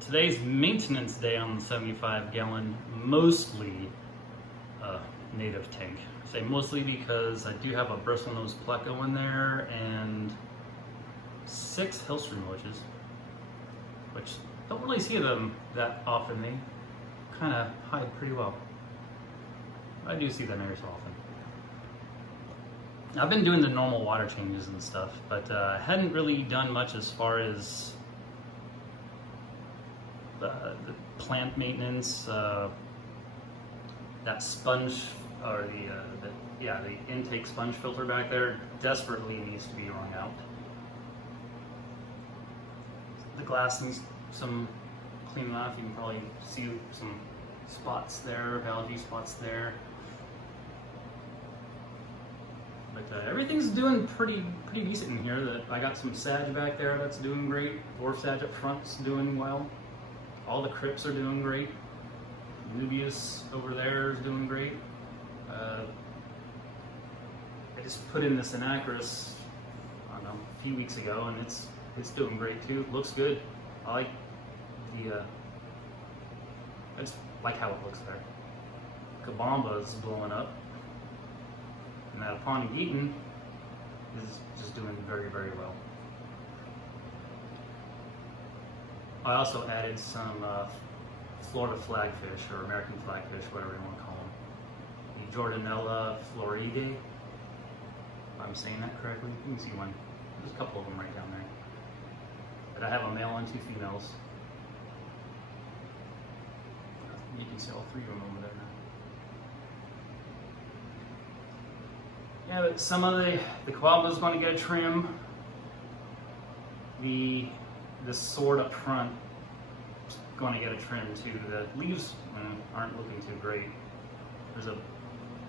Today's maintenance day on the 75 gallon, mostly native tank. I say mostly because I do have a bristlenose pleco in there and 6 Hillstrom roaches, which don't really see them that often. They kind of hide pretty well. I do see them every so often. I've been doing the normal water changes and stuff, but I hadn't really done much as far as the plant maintenance. That sponge, or the intake sponge filter back there desperately needs to be wrung out. The glass needs some cleaning off. You can probably see some spots there, algae spots there. But everything's doing pretty decent in here. I got some sage back there that's doing great. Dwarf sage up front's doing well. All the crypts are doing great. Nubius over there is doing great. I just put in this Anacris, I don't know, a few weeks ago, and it's doing great too. Looks good. I like I just like how it looks there. Kabamba is blowing up. And that Aponogeton is just doing very well. I also added some Florida flagfish, or American flagfish, whatever you want to call them. The Jordanella floride, if I'm saying that correctly. You can see one. There's a couple of them right down there. But I have a male and 2 females. You can see all 3 of them over there now. Yeah, but some of the Coalba is going to get a trim. The sword up front is going to get a trim too. The leaves aren't looking too great. There's a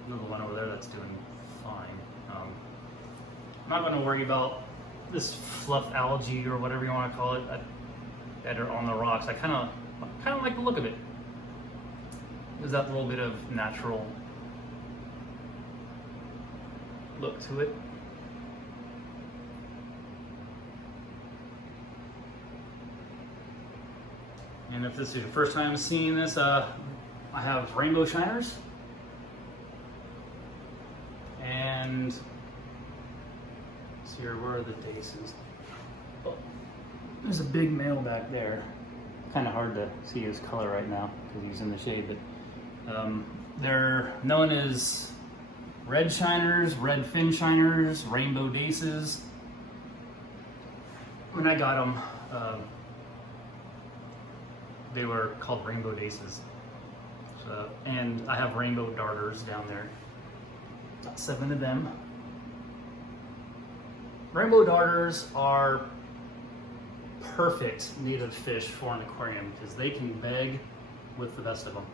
little one over there that's doing fine. I'm not going to worry about this fluff algae or whatever you want to call it that are on the rocks. I kind of like the look of it. There's that little bit of natural look to it. And if this is your first time seeing this, I have rainbow shiners, and see here, where are the daces? Oh, there's a big male back there. Kind of hard to see his color right now because he's in the shade, but they're known as red shiners, red fin shiners, rainbow daces. When I got them, they were called rainbow daces. So, and I have rainbow darters down there. Got 7 of them. Rainbow darters are perfect native fish for an aquarium because they can beg with the best of them.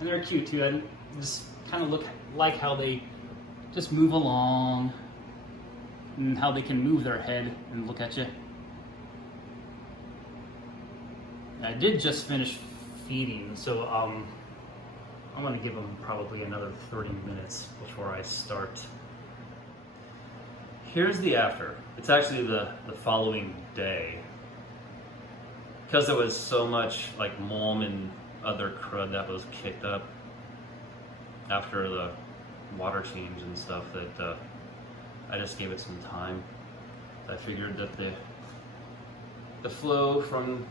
And they're cute too. I just kind of like how they just move along and how they can move their head and look at you. I did just finish feeding, so I'm going to give them probably another 30 minutes before I start. Here's the after. It's actually the following day. Because there was so much like mulm and other crud that was kicked up after the water change and stuff, that I just gave it some time. I figured that the flow from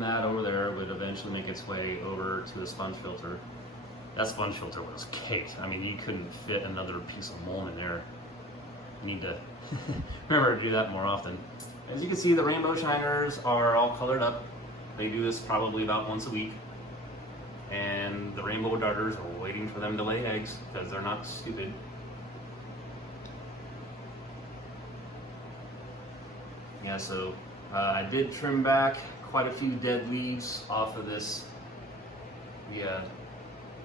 that over there would eventually make its way over to the sponge filter. That sponge filter was caked. I mean, you couldn't fit another piece of mulm in there. You need to remember to do that more often. As you can see, the rainbow shiners are all colored up. They do this probably about once a week. And the rainbow darters are waiting for them to lay eggs because they're not stupid. Yeah, so I did trim back quite a few dead leaves off of this.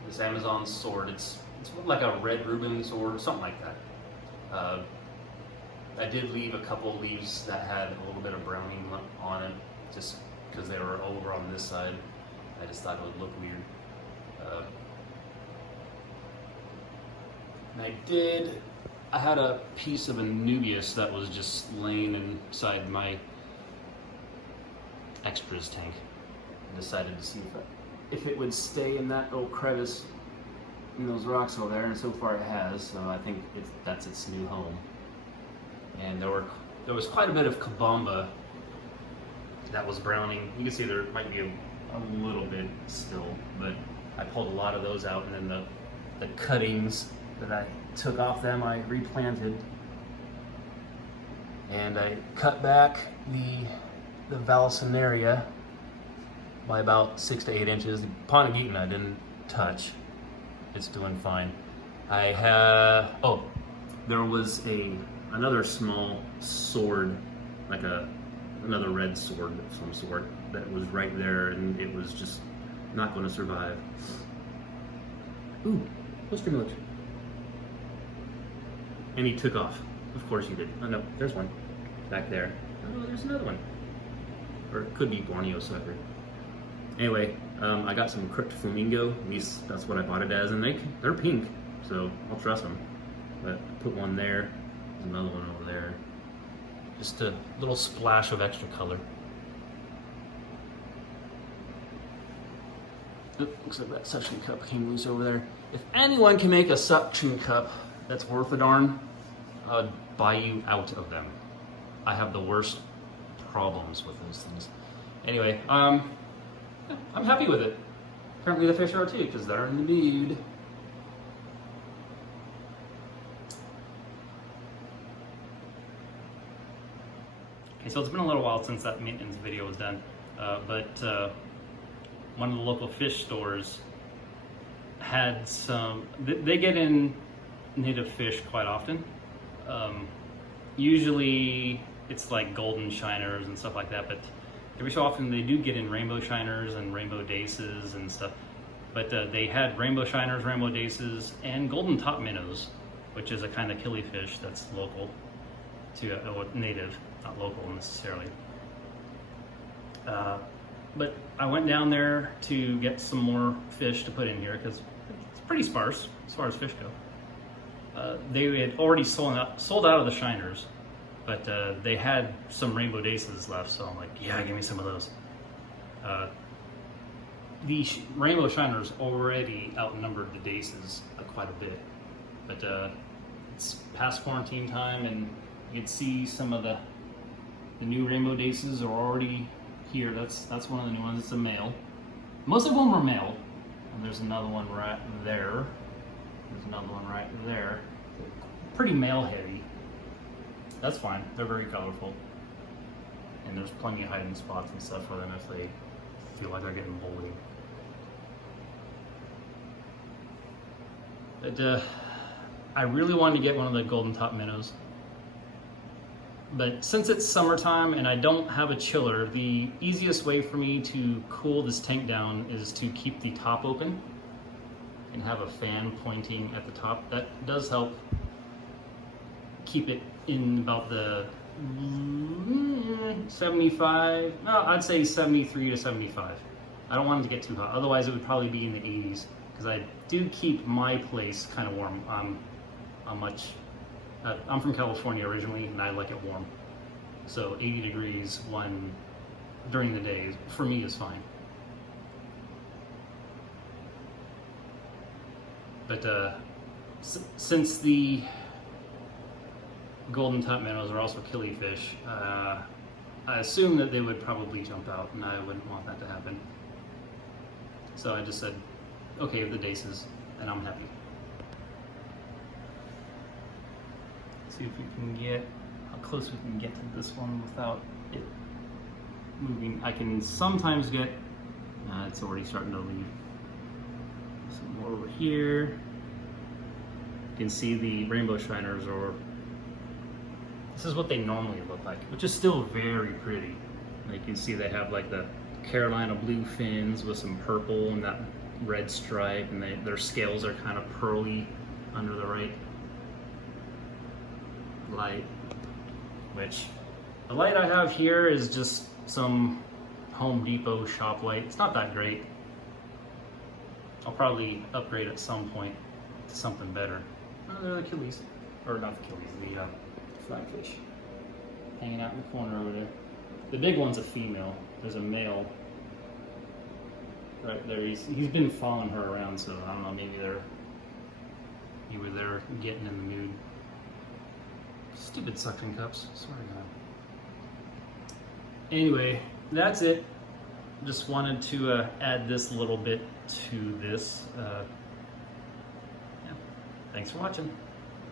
This Amazon sword. It's like a red Reuben sword or something like that. I did leave a couple leaves that had a little bit of browning on it, just because they were over on this side. I just thought it would look weird. And I had a piece of a Nubius that was just laying inside my extras tank. I decided to see if it would stay in that old crevice in those rocks over there, and so far it has. So I think that's its new home. And there was quite a bit of kabamba that was browning. You can see there might be a little bit still, but I pulled a lot of those out, and then the cuttings that I took off them I replanted. And I cut back the Vallisneria by about 6 to 8 inches. The Poneglypton I didn't touch. It's doing fine. I have, there was another small sword, like another red sword of some sort that was right there, and it was just not going to survive. Ooh, Mr. Mooch. And he took off. Of course he did. Oh no, there's one back there. Oh, there's another one. Or it could be Borneo sucker. Anyway, I got some Crypt Flamingo. At least that's what I bought it as, and they're pink, so I'll trust them. But I put one there. There's another one over there. Just a little splash of extra color. Oop, looks like that suction cup came loose over there. If anyone can make a suction cup that's worth a darn, I'd buy you out of them. I have the worst problems with those things. Anyway, yeah, I'm happy with it. Apparently the fish are too, because they're in the mood. Okay, so it's been a little while since that maintenance video was done, but one of the local fish stores had some, they get in native fish quite often. Usually it's like golden shiners and stuff like that, but every so often they do get in rainbow shiners and rainbow daces and stuff. But they had rainbow shiners, rainbow daces, and golden top minnows, which is a kind of killifish that's local to native, not local necessarily. But I went down there to get some more fish to put in here because it's pretty sparse as far as fish go. They had already sold out of the shiners, but they had some rainbow daces left, so I'm like, yeah, give me some of those. The rainbow shiners already outnumbered the daces quite a bit, but it's past quarantine time, and you can see some of the new rainbow daces are already here. That's one of the new ones. It's a male. Most of them are male, and there's another one right there. There's another one right there. Pretty male heavy. That's fine. They're very colorful, and there's plenty of hiding spots and stuff for them if they feel like they're getting bullied. But I really wanted to get one of the golden top minnows. But since it's summertime and I don't have a chiller, the easiest way for me to cool this tank down is to keep the top open and have a fan pointing at the top. That does help keep it in about the 75, no, I'd say 73 to 75. I don't want it to get too hot, otherwise it would probably be in the 80s, because I do keep my place kind of warm. I'm from California originally, and I like it warm. So 80 degrees during the day, for me, is fine. But since the golden top minnows are also killifish, I assume that they would probably jump out, and I wouldn't want that to happen. So I just said, okay, the daces, and I'm happy. See if we can get how close we can get to this one without it moving. I can sometimes get, it's already starting to leave. Some more over here. You can see the rainbow shiners, or this is what they normally look like, which is still very pretty. You can see they have like the Carolina blue fins with some purple and that red stripe, and their scales are kind of pearly under the right light, which the light I have here is just some Home Depot shop light. It's not that great. I'll probably upgrade at some point to something better. Oh, they're the killies, or not the killies, the flatfish hanging out in the corner over there. The big one's a female. There's a male right there. He's been following her around, so I don't know. Maybe they're getting in the mood. Stupid suction cups. Swear to God. Anyway, that's it. Just wanted to add this little bit to this. Yeah. Thanks for watching.